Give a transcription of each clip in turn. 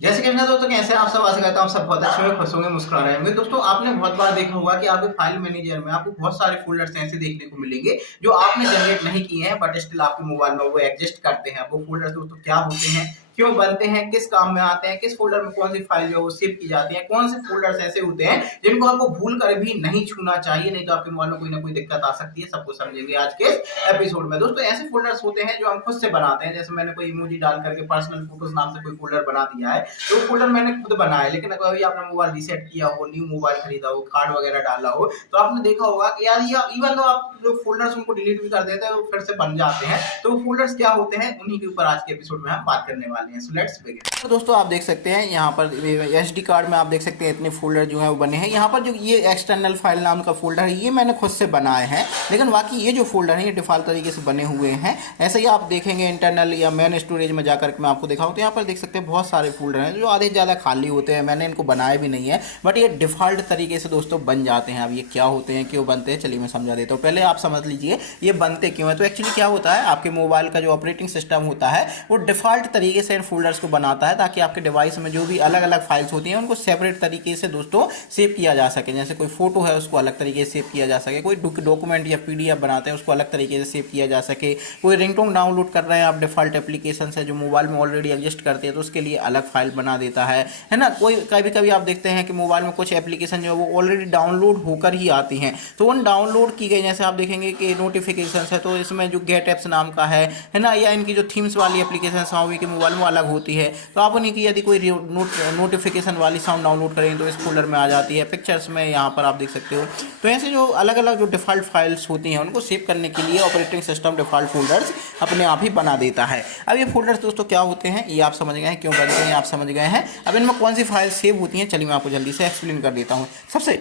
जैसे कि दोस्तों कैसे आप सब आशा करता हूँ सब बहुत अच्छे होंगे, खुश होंगे, मुस्कुरा रहे होंगे। दोस्तों आपने बहुत बार देखा होगा कि आपके फाइल मैनेजर में आपको बहुत सारे फोल्डर्स ऐसे देखने को मिलेंगे जो आपने जनरेट नहीं किए हैं, बट स्टिल आपके मोबाइल में वो एग्जिस्ट करते हैं। वो फोल्डर्स दोस्तों क्या होते हैं, क्यों बनते हैं, किस काम में आते हैं, किस फोल्डर में कौन सी फाइल जो है वो सेव की जाती है, कौन से फोल्डर्स ऐसे होते हैं जिनको आपको भूल कर भी नहीं छूना चाहिए, नहीं तो आपके मोबाइल में कोई ना कोई दिक्कत आ सकती है। सबको समझेंगे आज के एपिसोड में। दोस्तों ऐसे फोल्डर्स होते हैं जो हम खुद से बनाते हैं। जैसे मैंने कोई इमोजी डाल करके पर्सनल फोटोज नाम से कोई फोल्डर बना दिया है, तो वो फोल्डर मैंने खुद बनाया है। लेकिन अगर अभी आपने मोबाइल रीसेट किया हो, न्यू मोबाइल खरीदा हो, कार्ड वगैरह डाला हो, तो आपने देखा होगा कि यार ये इवन तो आप जो फोल्डर्स उनको डिलीट भी कर देते हैं तो फिर से बन जाते हैं। तो वो फोल्डर्स क्या होते हैं, उन्हीं के ऊपर आज के एपिसोड में हम बात करने वाले हैं। So let's begin. तो दोस्तों आप देख सकते हैं यहाँ पर एसडी कार्ड में आप देख सकते हैं इतने फोल्डर जो है वो बने हैं। यहाँ पर जो ये एक्सटर्नल फाइल नाम का फोल्डर है ये मैंने खुद से बनाए हैं, लेकिन बाकी ये जो फोल्डर है ये डिफॉल्ट तरीके से बने हुए हैं। ऐसे ही आप देखेंगे इंटरनल या मेन स्टोरेज में जाकर मैं आपको दिखाऊं तो यहाँ पर देख सकते हैं बहुत सारे फोल्डर हैं जो आधे ज़्यादा खाली होते हैं। मैंने इनको बनाया भी नहीं है, बट ये डिफॉल्ट तरीके से दोस्तों बन जाते हैं। अब ये क्या होते हैं, क्यों बनते हैं, चलिए मैं समझा देता हूँ। पहले आप समझ लीजिए ये बनते क्यों है। तो एक्चुअली क्या होता है, आपके मोबाइल का जो ऑपरेटिंग सिस्टम होता है वो डिफॉल्ट तरीके से इन फोल्डर्स को बनाता है ताकि आपके डिवाइस में जो भी अलग अलग फाइल्स होती हैं उनको सेपरेट तरीके से दोस्तों सेव किया जा सके। जैसे कोई फोटो है उसको अलग तरीके से सेव किया जा सके, कोई डॉक्यूमेंट या पीडीएफ बनाते हैं उसको अलग तरीके से सेव किया जा सके, कोई रिंगटोन डाउनलोड कर रहे हैं आप डिफॉल्ट एप्लीकेशन से जो मोबाइल में ऑलरेडी एग्जिस्ट करते हैं तो उसके लिए अलग फाइल बना देता है ना। कोई कभी कभी आप देखते हैं कि मोबाइल में कुछ एप्लीकेशन जो है वो ऑलरेडी डाउनलोड होकर ही आती हैं, तो उन डाउनलोड की गई जैसे आप देखेंगे कि नोटिफिकेशन है तो इसमें जो गेट एप्स नाम का है ना, या इनकी जो थीम्स वाली एप्लीकेशन Xiaomi के मोबाइल में अलग होती है, तो आप उन्हीं की यदि कोई नोटिफिकेशन वाली साउंड डाउनलोड करेंगे तो इस फोल्डर में आ जाती है। पिक्चर्स में यहाँ पर आप देख सकते हो। तो ऐसे जो अलग अलग जो डिफॉल्ट फाइल्स होती हैं उनको सेव करने के लिए ऑपरेटिंग सिस्टम डिफॉल्ट फोल्डर्स अपने आप ही बना देता है। अब ये फोल्डर्स दोस्तों क्या होते हैं ये आप समझ गए हैं, क्यों बनते हैं आप समझ गए हैं। अब इनमें कौन सी फाइल सेव होती हैं चलिए मैं आपको जल्दी से एक्सप्लेन कर देता हूँ। सबसे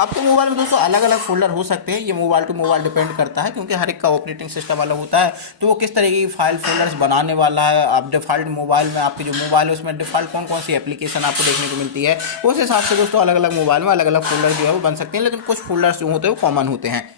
आपके मोबाइल में दोस्तों अलग अलग फोल्डर हो सकते हैं, ये मोबाइल टू मोबाइल डिपेंड करता है क्योंकि हर एक का ऑपरेटिंग सिस्टम अलग होता है, तो वो किस तरीके की फाइल फोल्डर्स बनाने वाला है। आप डिफॉल्ट मोबाइल में आपके जो मोबाइल है उसमें डिफॉल्ट कौन कौन सी एप्लीकेशन आपको देखने को मिलती है, उस हिसाब से दोस्तों अलग अलग मोबाइल में अलग अलग फोल्डर जो है वो बन सकते हैं। लेकिन कुछ फोल्डर्स जो होते हैं वो कॉमन होते हैं।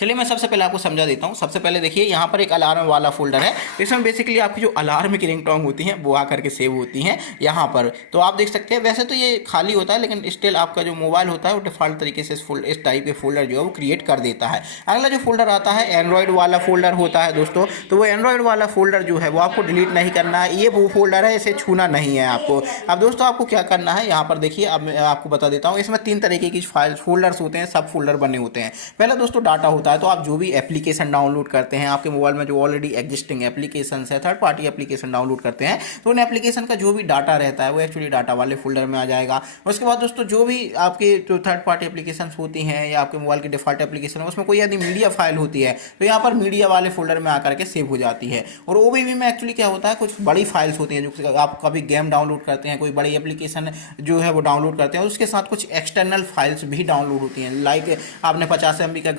चलिए मैं सबसे पहले आपको समझा देता हूँ। सबसे पहले देखिए यहाँ पर एक अलार्म वाला फोल्डर है, तो इसमें बेसिकली आपकी जो अलार्म की रिंगटोन होती हैं वो आकर के सेव होती हैं यहाँ पर। तो आप देख सकते हैं वैसे तो ये खाली होता है लेकिन स्टिल आपका जो मोबाइल होता है वो डिफॉल्ट तरीके से इस टाइप के फोल्डर जो है वो क्रिएट कर देता है। अगला जो फोल्डर आता है एंड्रॉयड वाला फोल्डर होता है दोस्तों, तो वो एंड्रॉयड वाला फोल्डर जो है वो आपको डिलीट नहीं करना है। ये वो फोल्डर है, इसे छूना नहीं है आपको। अब दोस्तों आपको क्या करना है, यहाँ पर देखिए अब मैं आपको बता देता हूँ। इसमें 3 तरीके की फाइल फोल्डर्स होते हैं, सब फोल्डर बने होते हैं। पहला दोस्तों डाटा होता है, तो आप जो भी एप्लीकेशन डाउनलोड करते हैं आपके मोबाइल में जो ऑलरेडी एग्जिस्टिंग एप्लीकेशन है, थर्ड पार्टी एप्लीकेशन डाउनलोड करते हैं, तो उन एप्लीकेशन का जो भी डाटा रहता है वो एक्चुअली डाटा वाले फोल्डर में आ जाएगा। उसके बाद दोस्तों जो भी आपके जो थर्ड पार्टी एप्लीकेशन होती हैं या आपके मोबाइल की डिफॉल्ट एप्लीकेशन है उसमें कोई यदि मीडिया फाइल होती है तो यहाँ पर मीडिया वाले फोल्डर में आकर के सेव हो जाती है। और ओबीबी में एक्चुअली क्या होता है, कुछ बड़ी फाइल्स होती हैं जो आप कभी गेम डाउनलोड करते हैं, कोई बड़ी एप्लीकेशन जो है वो डाउनलोड करते हैं, उसके साथ कुछ एक्सटर्नल फाइल्स भी डाउनलोड होती हैं। लाइक आपने 50 MB का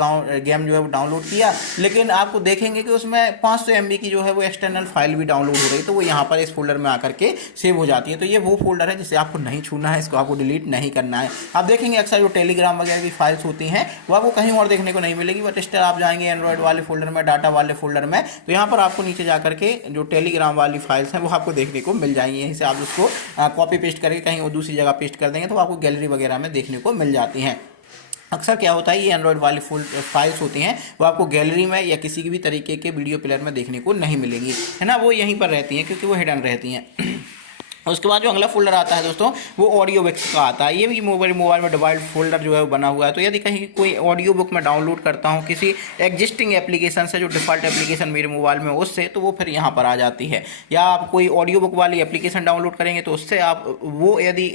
गेम जो है वो डाउनलोड किया, लेकिन आपको देखेंगे कि उसमें 500 MB की जो है वो एक्सटर्नल फाइल भी डाउनलोड हो रही है, तो वो यहाँ पर इस फोल्डर में आकर के सेव हो जाती है। तो ये वो फोल्डर है जिसे आपको नहीं छूना है, इसको आपको डिलीट नहीं करना है। आप देखेंगे अक्सर जो टेलीग्राम वगैरह की फाइल्स होती हैं वो आपको कहीं और देखने को नहीं मिलेगी, बट स्टिल आप जाएंगे एंड्रॉयड वाले फोल्डर में, डाटा वाले फोल्डर में, तो यहाँ पर आपको नीचे जाकर के जो टेलीग्राम वाली फाइल्स हैं वो आपको देखने को मिल जाएंगी। यहीं से आप उसको कॉपी पेस्ट करके कहीं और दूसरी जगह पेस्ट कर देंगे तो आपको गैलरी वगैरह में देखने को मिल जाती हैं। अक्सर क्या होता है ये एंड्रॉयड वाली फुल फाइल्स होती हैं वो आपको गैलरी में या किसी भी तरीके के वीडियो प्लेयर में देखने को नहीं मिलेगी, है ना, वो यहीं पर रहती हैं क्योंकि वो हिडन रहती हैं। उसके बाद जो अगला फोल्डर आता है दोस्तों वो ऑडियो बुक्स का आता है। ये भी मोबाइल में डिफॉल्ट फोल्डर जो है वो बना हुआ है। तो यदि कहीं कोई ऑडियो बुक मैं डाउनलोड करता हूँ किसी एग्जिस्टिंग एप्लीकेशन से, जो डिफॉल्ट एप्लीकेशन मेरे मोबाइल में उससे, तो वो फिर यहाँ पर आ जाती है। या आप कोई ऑडियो बुक वाली एप्लीकेशन डाउनलोड करेंगे तो उससे आप वो यदि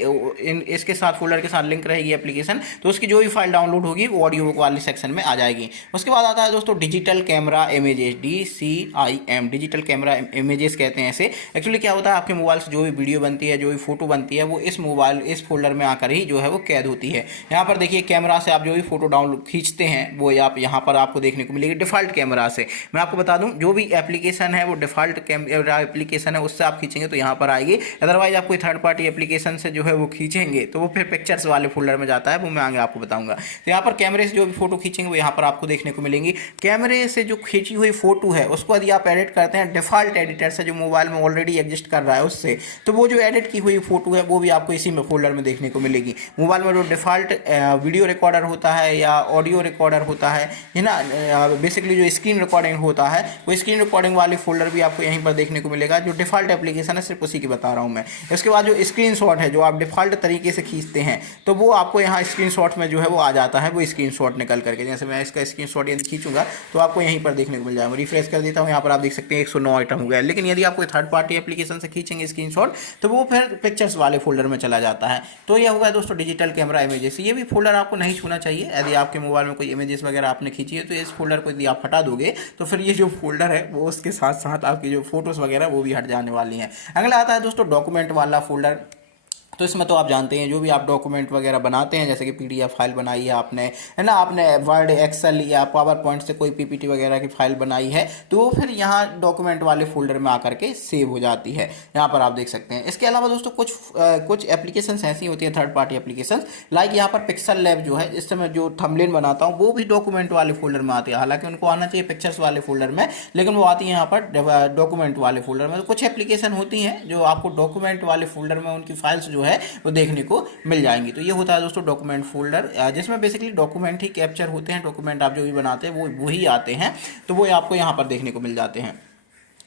इसके साथ फोल्डर के साथ लिंक रहेगी एप्लीकेशन तो उसकी जो भी फाइल डाउनलोड होगी वो ऑडियो बुक वाले सेक्शन में आ जाएगी। उसके बाद आता है दोस्तों digital camera images, DCIM, digital camera images कहते हैं इसे। एक्चुअली क्या होता है आपके मोबाइल से जो भी वीडियो बनती है, जो भी फोटो बनती है, वो इस फोल्डर में आकर ही जो है वो कैद होती है। यहाँ पर देखिए कैमरा से आप जो भी फोटो डाउनलोड खींचते हैं वो आप यहाँ पर आपको देखने को मिलेगी डिफॉल्ट कैमरा से। मैं आपको बता दूं जो भी एप्लीकेशन है वो डिफॉल्ट कैमरा एप्लीकेशन है उससे आप खींचेंगे तो यहाँ पर आएगी। अदरवाइज आप कोई थर्ड पार्टी एप्लीकेशन से जो है वो खींचेंगे तो वो फिर पिक्चर्स वाले फोल्डर में जाता है, वो मैं आगे आपको बताऊंगा। तो यहाँ पर कैमरे से जो भी फोटो खींचेंगे वो यहाँ पर आपको देखने को मिलेंगी। कैमरे से जो खींची हुई फोटो है उसको यदि आप एडिट करते हैं डिफॉल्ट एडिटर से जो मोबाइल में ऑलरेडी एग्जिस्ट कर रहा है उससे, तो वो जो एडिट की हुई फोटो है वो भी आपको इसी में फोल्डर में देखने को मिलेगी। मोबाइल में जो डिफ़ॉल्ट वीडियो रिकॉर्डर होता है या ऑडियो रिकॉर्डर होता है ना, बेसिकली जो स्क्रीन रिकॉर्डिंग होता है वो स्क्रीन रिकॉर्डिंग वाली फोल्डर भी आपको यहीं पर देखने को मिलेगा। जो डिफ़ॉल्ट एप्लीकेशन है सिर्फ उसी की बता रहा हूँ मैं। इसके बाद जो स्क्रीनशॉट है जो आप डिफ़ॉल्ट तरीके से खींचते हैं तो वो आपको यहाँ स्क्रीनशॉट में जो है वो आ जाता है, वो स्क्रीनशॉट निकल करके। जैसे मैं इसका स्क्रीनशॉट यदि खींचूंगा तो आपको यहीं पर देखने को मिल जाएगा। रिफ्रेश कर देता हूँ, यहाँ पर आप देख सकते हैं 109 आइटम हो गया। लेकिन यदि आप कोई थर्ड पार्टी एप्लीकेशन से खींचेंगे स्क्रीनशॉट तो वो फिर पिक्चर्स वाले फोल्डर में चला जाता है। तो यह होगा दोस्तों डिजिटल कैमरा इमेजेस। ये भी फोल्डर आपको नहीं छूना चाहिए। यदि आपके मोबाइल में कोई इमेजेस वगैरह आपने खींची है तो इस फोल्डर को यदि आप हटा दोगे तो फिर ये जो फोल्डर है वो उसके साथ साथ आपकी जो फोटोज़ वगैरह वो भी हट जाने वाली हैं। अगला आता है दोस्तों डॉक्यूमेंट वाला फोल्डर। तो इसमें तो आप जानते हैं जो भी आप डॉक्यूमेंट वगैरह बनाते हैं, जैसे कि पीडीएफ फाइल बनाई है आपने, है ना, आपने वर्ड एक्सेल या पावर पॉइंट से कोई पीपीटी वगैरह की फाइल बनाई है तो वो फिर यहाँ डॉक्यूमेंट वाले फोल्डर में आकर के सेव हो जाती है। यहाँ पर आप देख सकते हैं। इसके अलावा दोस्तों कुछ एप्लीकेशन ऐसी होती है थर्ड पार्टी एप्लीकेशन, लाइक यहाँ पर पिक्सल लैब जो है, इस समय जो थंबनेल बनाता हूँ वो भी डॉक्यूमेंट वाले फोल्डर में आती है। हालांकि उनको आना चाहिए पिक्चर्स वाले फोल्डर में, लेकिन वो आती है यहाँ पर डॉक्यूमेंट वाले फोल्डर में। तो कुछ एप्लीकेशन होती हैं जो आपको डॉक्यूमेंट वाले फोल्डर में उनकी फाइल्स जो है वो देखने को मिल जाएंगी। तो ये होता है दोस्तों डॉक्यूमेंट फोल्डर, जिसमें बेसिकली डॉक्यूमेंट ही कैप्चर होते हैं। डॉक्यूमेंट आप जो भी बनाते हैं वो वही आते हैं, तो वो आपको यहाँ पर देखने को मिल जाते हैं।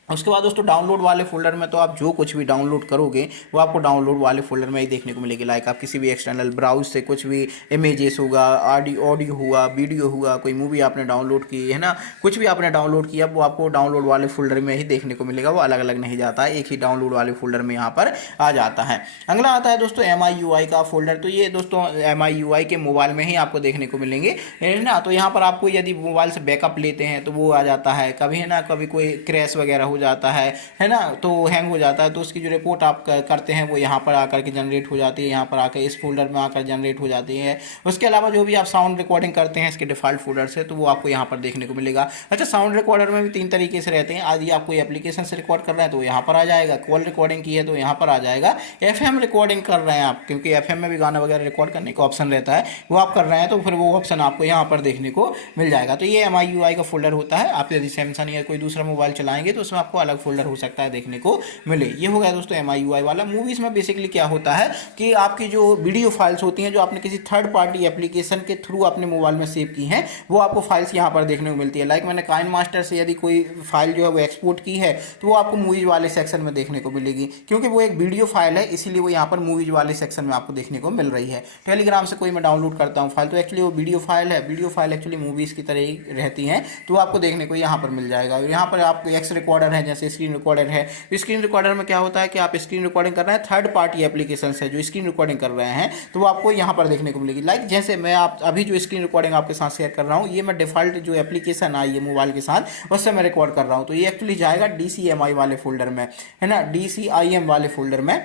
उसके बाद दोस्तों डाउनलोड वाले फोल्डर में तो आप जो कुछ भी डाउनलोड करोगे वो आपको डाउनलोड वाले फोल्डर में ही देखने को मिलेगी। लाइक आप किसी भी एक्सटर्नल ब्राउज से कुछ भी इमेजेस होगा, ऑडियो हुआ, वीडियो हुआ, कोई मूवी आपने डाउनलोड की है ना, कुछ भी आपने डाउनलोड किया वो आपको डाउनलोड वाले फोल्डर में ही देखने को मिलेगा। वो अलग अलग नहीं जाता है, एक ही डाउनलोड वाले फोल्डर में यहाँ पर आ जाता है। अगला आता है दोस्तों MIUI का फोल्डर। तो ये दोस्तों MIUI के मोबाइल में ही आपको देखने को मिलेंगे, है ना। तो यहाँ पर आपको यदि मोबाइल से बैकअप लेते हैं तो वो आ जाता है कभी, है ना, कभी कोई क्रैश वगैरह हो जाता है ना, तो हैंग हो जाता है तो उसकी जो रिपोर्ट आप करते हैं वो यहाँ पर आकर के जनरेट हो जाती है, यहाँ पर आकर इस फोल्डर में आकर जनरेट हो जाती है। उसके अलावा जो भी आप साउंड रिकॉर्डिंग करते हैं इसके डिफ़ॉल्ट फोल्डर से तो वो आपको यहाँ पर देखने को मिलेगा। अच्छा, साउंड रिकॉर्डर में भी 3 तरीके से रहते हैं। यदि आप कोई एप्लीकेशन से रिकॉर्ड कर रहे हैं तो यहाँ पर आ जाएगा, कॉल रिकॉर्डिंग की है तो यहाँ पर आ जाएगा, FM रिकॉर्डिंग कर रहे हैं आप, क्योंकि FM में भी गाना वगैरह रिकॉर्ड करने का ऑप्शन रहता है, वो आप कर रहे हैं तो फिर वो ऑप्शन आपको यहाँ पर देखने को मिल जाएगा। तो ये MIUI का फोल्डर होता है। आप यदि सैमसंग या कोई दूसरा मोबाइल चलाएंगे तो उसमें आपको अलग फोल्डर हो सकता है देखने को मिले। ये हो गया दोस्तों MIUI वाला। मूवीज में बेसिकली क्या होता है कि आपकी जो वीडियो फाइल्स होती हैं जो आपने किसी थर्ड पार्टी एप्लीकेशन के थ्रू अपने मोबाइल में सेव की हैं वो आपको फाइल्स यहाँ पर देखने को मिलती है। लाइक मैंने काइन मास्टर से यदि कोई फाइल जो है वो एक्सपोर्ट की है तो वो आपको मूवीज वाले सेक्शन में देखने को मिलेगी, क्योंकि वो एक वीडियो फाइल है इसीलिए वो यहाँ पर मूवीज वाले सेक्शन में आपको देखने को मिल रही है। टेलीग्राम से कोई मैं डाउनलोड करता हूँ फाइल तो एक्चुअली वो वीडियो फाइल है, वीडियो फाइल एक्चुअली मूवीज की तरह ही रहती हैं तो आपको देखने को यहाँ पर मिल जाएगा। यहाँ पर आपको एक्स रिकॉर्डर है, जैसे स्क्रीन रिकॉर्डर है। स्क्रीन रिकॉर्डर में क्या होता है कि आप स्क्रीन रिकॉर्डिंग कर रहे हैं, थर्ड पार्टी एप्लीकेशन से जो स्क्रीन रिकॉर्डिंग कर रहे हैं तो वो आपको यहाँ पर देखने को मिलेगी। लाइक जैसे मैं आप अभी जो स्क्रीन रिकॉर्डिंग आपके साथ शेयर कर रहा हूँ, ये मैं डिफॉल्ट जो एप्लीकेशन आई है मोबाइल के साथ उससे मैं रिकॉर्ड कर रहा हूँ, तो ये एक्चुअली जाएगा DCMI वाले फोल्डर में, है ना, DCIM वाले फोल्डर में,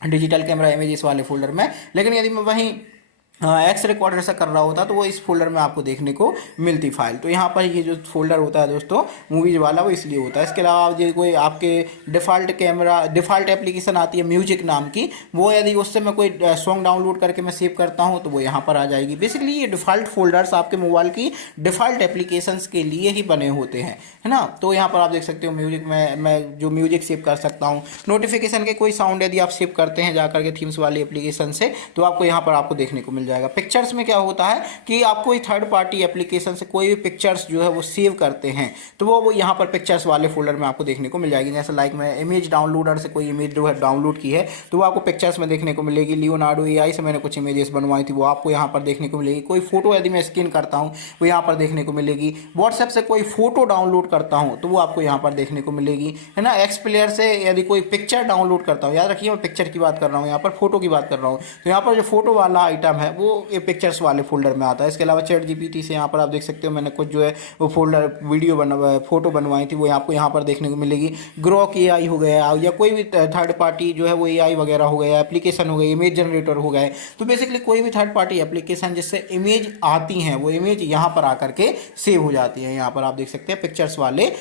डिजिटल कैमरा इमेजेस वाले फोल्डर में। लेकिन यदि मैं वहीं एक्स रिकॉर्डर से कर रहा होता तो वो इस फोल्डर में आपको देखने को मिलती फाइल। तो यहाँ पर ये जो फोल्डर होता है दोस्तों मूवीज वाला वो इसलिए होता है। इसके अलावा जो कोई आपके डिफ़ॉल्ट एप्लीकेशन आती है म्यूजिक नाम की, वो यदि उससे मैं कोई सॉन्ग डाउनलोड करके मैं सेव करता हूँ तो वो यहाँ पर आ जाएगी। बेसिकली ये डिफ़ॉल्ट फोल्डर्स आपके मोबाइल की डिफ़ॉल्ट एप्लीकेशंस के लिए ही बने होते हैं, है ना। तो यहाँ पर आप देख सकते हो म्यूजिक में मैं जो म्यूजिक सेव कर सकता हूँ, नोटिफिकेशन के कोई साउंड यदि आप सेव करते हैं जाकर के थीम्स वाली एप्लीकेशन से तो आपको यहाँ पर आपको देखने को मिल जाएगा। पिक्चर्स में क्या होता है कि आप कोई थर्ड पार्टी एप्लीकेशन से कोई भी पिक्चर्स जो है वो सेव करते हैं तो वो यहाँ पर पिक्चर्स वाले फोल्डर में आपको देखने को मिल जाएगी। जैसे लाइक मैं इमेज डाउनलोडर से कोई इमेज जो है डाउनलोड की है तो वो आपको पिक्चर्स में देखने को मिलेगी। लियोनार्डो AI से मैंने कुछ इमेजेस बनवाई थी वो आपको यहाँ पर देखने को मिलेगी। कोई फोटो यदि मैं स्कैन करता हूँ वो यहाँ पर देखने को मिलेगी। व्हाट्सएप से कोई फोटो डाउनलोड करता हूँ तो वो आपको यहाँ पर देखने को मिलेगी, है ना। एक्स प्लेयर से यदि कोई पिक्चर डाउनलोड करता हूँ, याद रखिए मैं पिक्चर की बात कर रहा हूँ, यहाँ पर फोटो की बात कर रहा हूँ, तो यहाँ पर जो फोटो वाला आइटम है वो ये पिक्चर्स वाले फोल्डर में आता है। इसके अलावा ChatGPT से यहाँ पर आप देख सकते हो मैंने कुछ जो है वो फोल्डर वीडियो फोटो बनवाई थी वो आपको यहाँ पर देखने को मिलेगी। ग्रोक AI हो गया या कोई भी थर्ड पार्टी जो है वो AI वगैरह हो गया, एप्लीकेशन हो गई, इमेज जनरेटर हो गए, तो बेसिकली कोई भी थर्ड पार्टी एप्लीकेशन जिससे इमेज आती हैं वो इमेज यहाँ पर आकर के सेव हो जाती है। यहाँ पर आप देख सकते हैं पिक्चर्स वाले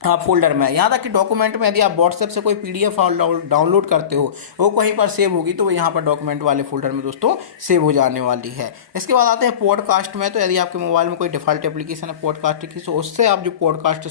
हाँ फोल्डर में, यहाँ तक कि डॉक्यूमेंट में यदि आप व्हाट्सएप से कोई पीडीएफ फाइल डाउनलोड करते हो वो कहीं पर सेव होगी तो वो यहाँ पर डॉक्यूमेंट वाले फोल्डर में दोस्तों सेव हो जाने वाली है। इसके बाद आते हैं पॉडकास्ट में। तो यदि आपके मोबाइल में कोई डिफ़ॉल्ट एप्लीकेशन है पॉडकास्ट की तो उससे आप जो पॉडकास्ट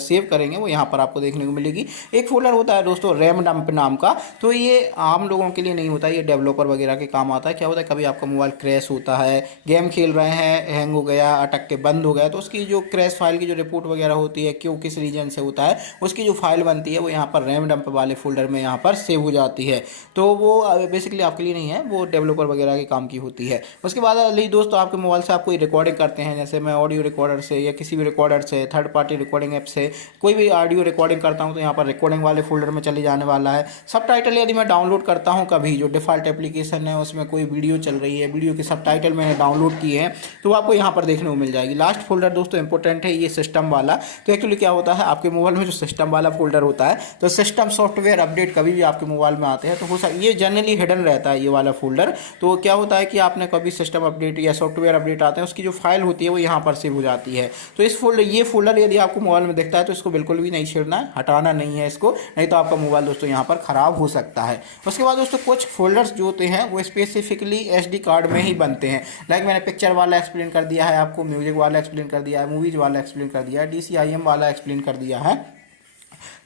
सेव करेंगे वो यहाँ पर आपको देखने को मिलेगी। एक फोल्डर होता है दोस्तों रैम डंप नाम का, तो ये आम लोगों के लिए नहीं होता, ये डेवलपर वगैरह के काम आता है। क्या होता है कभी आपका मोबाइल क्रैश होता है, गेम खेल रहे हैं, हैंग हो गया, अटक के बंद हो गया, तो उसकी जो क्रैश फाइल की जो रिपोर्ट वगैरह होती है क्यों किस रीजन से होता है उसकी जो फाइल बनती है वो यहाँ पर रैम डंप वाले फोल्डर में यहाँ पर सेव हो जाती है। तो वो बेसिकली आपके लिए नहीं है, वो डेवलपर वगैरह के काम की होती है। उसके बाद दोस्तों आपके मोबाइल से आप कोई रिकॉर्डिंग करते हैं, जैसे मैं ऑडियो रिकॉर्डर से या किसी भी रिकॉर्डर से थर्ड पार्टी रिकॉर्डिंग ऐप से कोई भी ऑडियो रिकॉर्डिंग करता हूँ तो यहाँ पर रिकॉर्डिंग वाले फोल्डर में चले जाने वाला है। सबटाइटल यदि मैं डाउनलोड करता हूँ कभी, जो डिफ़ॉल्ट एप्लीकेशन है उसमें कोई वीडियो चल रही है, वीडियो के सबटाइटल मैंने डाउनलोड किए हैं तो आपको यहाँ पर देखने को मिल जाएगी। लास्ट फोल्डर दोस्तों इंपॉर्टेंट है, ये सिस्टम वाला। तो एक्चुअली क्या होता है आपके मोबाइल में जो सिस्टम वाला फोल्डर होता है, तो सिस्टम सॉफ्टवेयर अपडेट कभी भी आपके मोबाइल में आते हैं तो ये जनरली हिडन रहता है ये वाला फोल्डर। तो क्या होता है कि आपने कभी सिस्टम अपडेट या सॉफ्टवेयर अपडेट आते हैं उसकी जो फाइल होती है वो यहाँ पर सेव हो जाती है। तो ये फोल्डर यदि आपको मोबाइल में दिखता है तो इसको बिल्कुल भी नहीं छेड़ना है, हटाना नहीं है इसको, नहीं तो आपका मोबाइल दोस्तों यहाँ पर ख़राब हो सकता है। उसके बाद दोस्तों कुछ फोल्डर्स जो होते हैं वो स्पेसिफिकली एसडी कार्ड में ही बनते हैं। लाइक मैंने पिक्चर वाला एक्सप्लेन कर दिया है आपको, म्यूजिक वाला एक्सप्लेन कर दिया है, मूवीज वाला एक्सप्लेन कर दिया है, DCIM वाला एक्सप्लेन कर दिया है।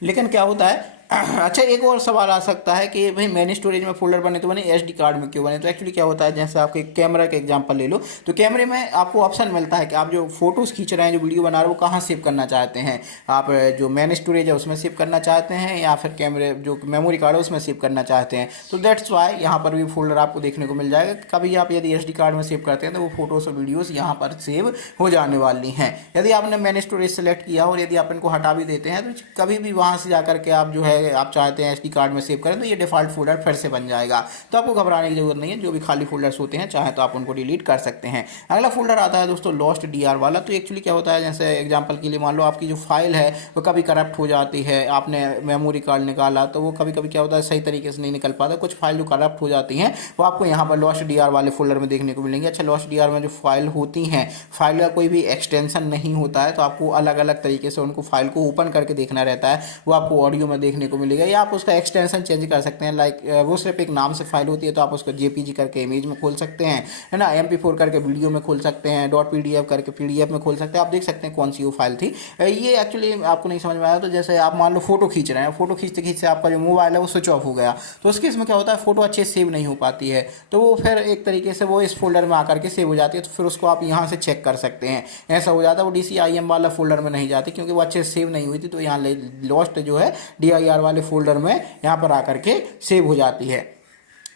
लेकिन क्या होता है अच्छा एक और सवाल आ सकता है कि भाई मैन स्टोरेज में फोल्डर बने तो बने एसडी कार्ड में क्यों बने। तो एक्चुअली क्या होता है, जैसे आपके कैमरा का एग्जांपल ले लो, तो कैमरे में आपको ऑप्शन मिलता है कि आप जो फोटोज़ खींच रहे हैं, जो वीडियो बना रहे हो, वो कहाँ सेव करना चाहते हैं। आप जो मैन स्टोरेज है उसमें सेव करना चाहते हैं या फिर कैमरे जो मेमोरी कार्ड है उसमें सेव करना चाहते हैं। तो दैट्स वाई यहाँ पर भी फोल्डर आपको देखने को मिल जाएगा। कभी आप यदि एसडी कार्ड में सेव करते हैं तो वो फोटोज़ और वीडियोज़ यहाँ पर सेव हो जाने वाली हैं। यदि आपने मैन स्टोरेज सेलेक्ट किया और यदि आप इनको हटा भी देते हैं तो कभी भी वहाँ से जाकर के आप जो है आप चाहते हैं एसडी कार्ड में सेव करें तो ये डिफ़ॉल्ट फोल्डर फिर से बन जाएगा। तो आपको घबराने की जरूरत नहीं है, जो भी खाली फोल्डर्स होते हैं चाहे तो आप उनको डिलीट कर सकते हैं। अगला फोल्डर आता है दोस्तों लॉस्ट डीआर वाला। तो एक्चुअली क्या होता है, जैसे एग्जांपल के लिए मान लो आपकी जो फाइल है वो कभी करप्ट हो जाती है, आपने मेमोरी कार्ड निकाला तो वो कभी कभी क्या होता है सही तरीके से नहीं निकल पाता, कुछ फाइल जो करप्ट हो जाती हैं वो आपको यहाँ पर लॉस्ट डीआर वाले फोल्डर में देखने को मिलेंगे। अच्छा लॉस्ट डीआर में जो फाइल होती हैं, फाइल का कोई भी एक्सटेंशन नहीं होता है, तो आपको अलग अलग तरीके से उनको फाइल को ओपन करके देखना रहता है। वो आपको ऑडियो में देखने को मिलेगा या आप उसका एक्सटेंशन चेंज कर सकते हैं। लाइक वो सिर्फ एक नाम से फाइल होती है तो आप उसको जेपीजी करके इमेज में खोल सकते हैं, है ना, MP4 करके वीडियो में खोल सकते हैं, .pdf करके PDF में खोल सकते हैं। आप देख सकते हैं कौन सी वो फाइल थी। ये एक्चुअली आपको नहीं समझ में आया तो जैसे आप मान लो फोटो खींच रहे हैं, फोटो खींचते खींचते आपका जो मोबाइल है वो स्विच ऑफ हो गया, तो उसके इसमें क्या होता है फोटो अच्छे से सेव नहीं हो पाती है, तो वो फिर एक तरीके से वो इस फोल्डर में आकर के सेव हो जाती है। तो फिर उसको आप यहाँ से चेक कर सकते हैं। ऐसा हो जाता है वो DCIM वाला फोल्डर में नहीं जाती क्योंकि वो अच्छे से सेव नहीं हुई थी, तो यहाँ लॉस्ट जो है DIR वाले फोल्डर में यहाँ पर आकर के सेव हो जाती है।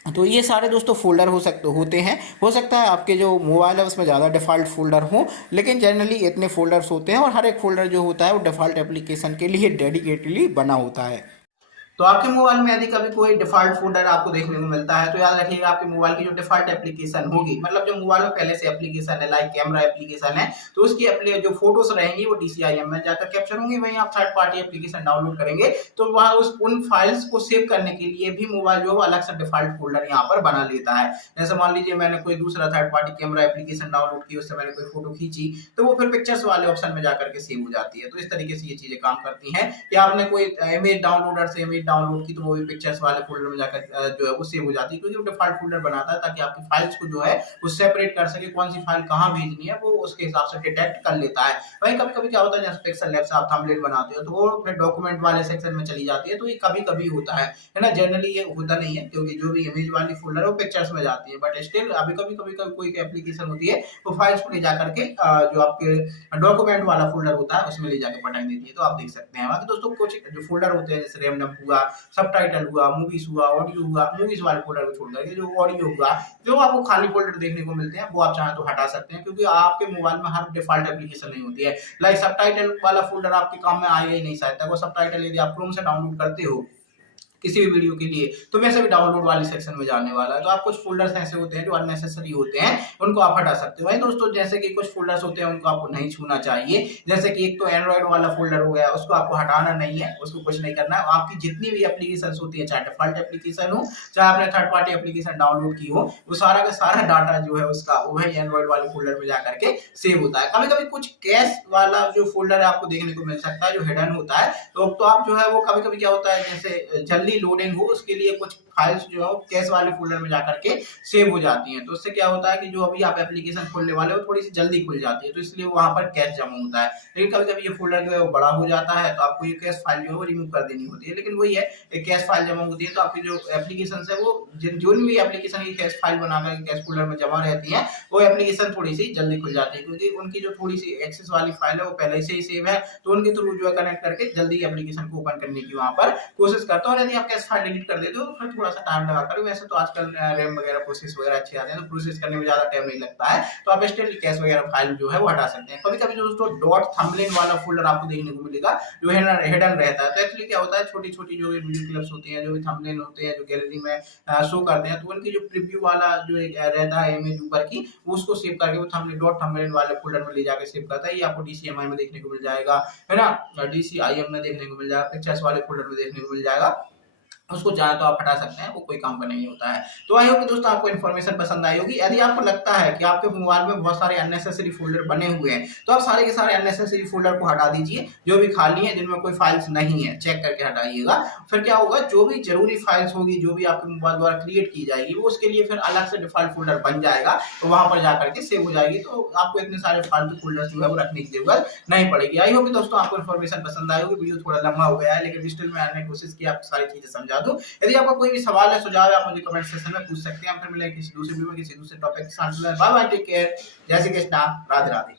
तो ये सारे दोस्तों फोल्डर होते हैं। हो सकता है आपके जो मोबाइल है उसमें ज़्यादा डिफ़ॉल्ट फोल्डर हो, लेकिन जनरली इतने फोल्डर्स होते हैं और हर एक फोल्डर जो होता है वो डिफ़ॉल्ट एप्लीकेशन के लिए डेडिकेटली बना होता है। तो आपके मोबाइल में यदि कभी कोई डिफॉल्ट फोल्डर आपको देखने को मिलता है तो याद रखिएगा आपके मोबाइल की जो डिफॉल्ट एप्लीकेशन होगी, मतलब जो मोबाइल में पहले से एप्लीकेशन है, लाइक कैमरा एप्लीकेशन है, तो उसकी जो फोटोज रहेंगी वो DCIM में जाकर कैप्चर होंगी। वहीं आप थर्ड पार्टी एप्लीकेशन डाउनलोड करेंगे तो वहाँ उन फाइल्स को सेव करने के लिए भी मोबाइल जो अलग से डिफॉल्ट फोल्डर यहाँ पर बना लेता है। जैसे मान लीजिए मैंने कोई दूसरा third party camera application download की, उससे मैंने कोई फोटो खींची तो वो फिर पिक्चर्स वाले ऑप्शन में जाकर के सेव हो जाती है। तो इस तरीके से ये चीजें काम करती हैं। या आपने कोई इमेज डाउनलोडर से इमेज डाउनलोड की तो वो पिक्चर्स वाले फोल्डर में जाकर जो है वो सेव हो जाती है, क्योंकि वो डिफॉल्ट फोल्डर बनाता है ताकि आपकी फाइल्स को जो है वो सेपरेट कर सके, कौन सी फाइल कहाँ भेजनी है वो उसके हिसाब से डिटेक्ट कर लेता है। वहीं कभी कभी क्या होता है जैसे पिक्सल लैब से आप थंबनेल बनाते हो तो वो फिर डॉक्यूमेंट वाले सेक्शन में चली जाती है, तो ये कभी कभी होता है ना, जनरली ये होता नहीं है क्योंकि जो भी इमेज वाली फोल्डर है वो पिक्चर्स में जाती है, बट स्टिल अभी कभी कभी कोई एप्लीकेशन होती है वो फाइल्स को ले जाकर के जो आपके डॉक्यूमेंट वाला फोल्डर होता है उसमें ले जाकर पटक देती है। तो आप देख सकते हैं। बाकी दोस्तों कुछ जो फोल्डर होते हैं जैसे रैम डंप हुआ, सबटाइटल हुआ, मूवीज हुआ, ऑडियो हुआ, मूवीज वाले फोल्डर को छोड़ करके जो ऑडियो हुआ, जो आपको खाली फोल्डर देखने को मिलते हैं वो आप चाहें तो हटा सकते हैं, क्योंकि आपके मोबाइल में हर डिफॉल्ट एप्लीकेशन नहीं होती है। लाइक सबटाइटल वाला फोल्डर आपके काम में आएगा ही नहीं, शायद तक वो सबटाइटल यदि आप क्रोम से डाउनलोड करते हो किसी भी वीडियो के लिए, तो मैं सभी डाउनलोड वाले सेक्शन में जाने वाला है। तो आप कुछ फोल्डर्स ऐसे होते हैं जो अननेसेसरी होते हैं, उनको आप हटा सकते हो। वहीं दोस्तों जैसे कि कुछ फोल्डर्स होते हैं उनको आपको नहीं छूना चाहिए, जैसे कि एक तो एंड्रॉइड वाला फोल्डर हो गया, उसको आपको हटाना नहीं है, उसको कुछ नहीं करना है। आपकी जितनी भी एप्लीकेशन होती है, चाहे डिफॉल्ट एप्लीकेशन हो, चाहे आपने थर्ड पार्टी एप्लीकेशन डाउनलोड की हो, वो सारा का सारा डाटा जो है उसका वही एंड्रॉइड वाले फोल्डर में जाकर के सेव होता है। कभी कभी कुछ कैश वाला जो फोल्डर है आपको देखने को मिल सकता है जो हिडन होता है, तो आप जो है वो कभी कभी क्या होता है, जैसे जल्दी लोडिंग हो उसके लिए कुछ फाइल्स जो है कैश वाले फोल्डर में जाकर के सेव हो जाती हैं। तो उससे क्या होता है कि जो अभी आप एप्लीकेशन खोलने वाले हो थोड़ी सी जल्दी खुल जाती है, तो इसलिए वहां पर कैश जमा होता है। लेकिन कभी कभी ये फोल्डर जो है वो बड़ा हो जाता है, तो आपको ये कैश फाइल जो है वो रिमूव कर देनी होती है। लेकिन वही है, एक कैश फाइल जमा होती है तो आपकी जो एप्लीकेशन है वो जो भी एप्लीकेशन की कैश फाइल बनाकर कैश फोल्डर में जमा रहती है, वो एप्लीकेशन थोड़ी सी जल्दी खुल जाती है, क्योंकि उनकी जो थोड़ी सी एक्सेस वाली फाइल है वो पहले से ही सेव है, तो उनके थ्रू जो है कनेक्ट करके जल्दी एप्लीकेशन को ओपन करने की वहां पर कोशिश करता हूँ। यदि आप कैश फाइल डिलीट कर देते हो तो फिर थोड़ा सा टाइम लगा कर, वैसे तो आजकल रैम वगैरह प्रोसेस वगैरह अच्छे आते हैं, तो प्रोसेस करने में ज्यादा टाइम नहीं लगता है, तो आप स्टिल कैश वगैरह फाइल जो है वो हटा सकते हैं। कभी कभी दोस्तों डॉट थंबनेल वाला फोल्डर आपको देखने को मिलेगा जो हिडन रहता है। तो एक्चुअली क्या होता है, छोटी छोटी जो भी वीडियो क्लिप्स होती हैं, जो भी थंबनेल होते हैं, जो गैलरी में शो करते हैं, तो उनकी जो प्रीव्यू वाला जो रहता है इमेज ऊपर की, उसको सेव करके वो थंबनेल डॉट थंबनेल वाले फोल्डर में ले जाकर सेव करता है। ये आपको DCMI में देखने को मिल जाएगा, है ना, DCIM में देखने को मिल जाएगा, पिक्चर्स वाले फोल्डर में देखने को मिल जाएगा। उसको चाहे तो आप हटा सकते हैं, वो कोई काम का नहीं होता है। तो आई होप दोस्तों आपको इन्फॉर्मेशन पसंद आई होगी। यदि आपको लगता है कि आपके मोबाइल में बहुत सारे अननेसेसरी फोल्डर बने हुए हैं, तो आप सारे के सारे अननेसेसरी फोल्डर को हटा दीजिए, जो भी खाली है जिनमें कोई फाइल्स नहीं है चेक करके हटाइएगा। फिर क्या होगा, जो भी जरूरी फाइल्स होगी जो भी आपके मोबाइल द्वारा क्रिएट की जाएगी, वो उसके लिए फिर अलग से डिफॉल्ट फोल्डर बन जाएगा, तो वहां पर जाकर के सेव हो जाएगी। तो आपको इतने सारे फालतू फोल्डर जो है वो रखने की जरूरत नहीं पड़ेगी। आई होप दोस्तों आपको इन्फॉर्मेशन पसंद आई होगी। वीडियो थोड़ा लंबा हो गया है, लेकिन स्टिल मैं आने की कोशिश की आपको सारी चीजें समझा दूं। यदि आपका कोई भी सवाल है, सुझाव है, आप मुझे कमेंट सेक्शन में पूछ सकते हैं। फिर मिलेंगे किसी दूसरे वीडियो में किसी दूसरे टॉपिक के साथ। बाय बाय, टेक केयर, जय श्री कृष्णा, राधे राधे।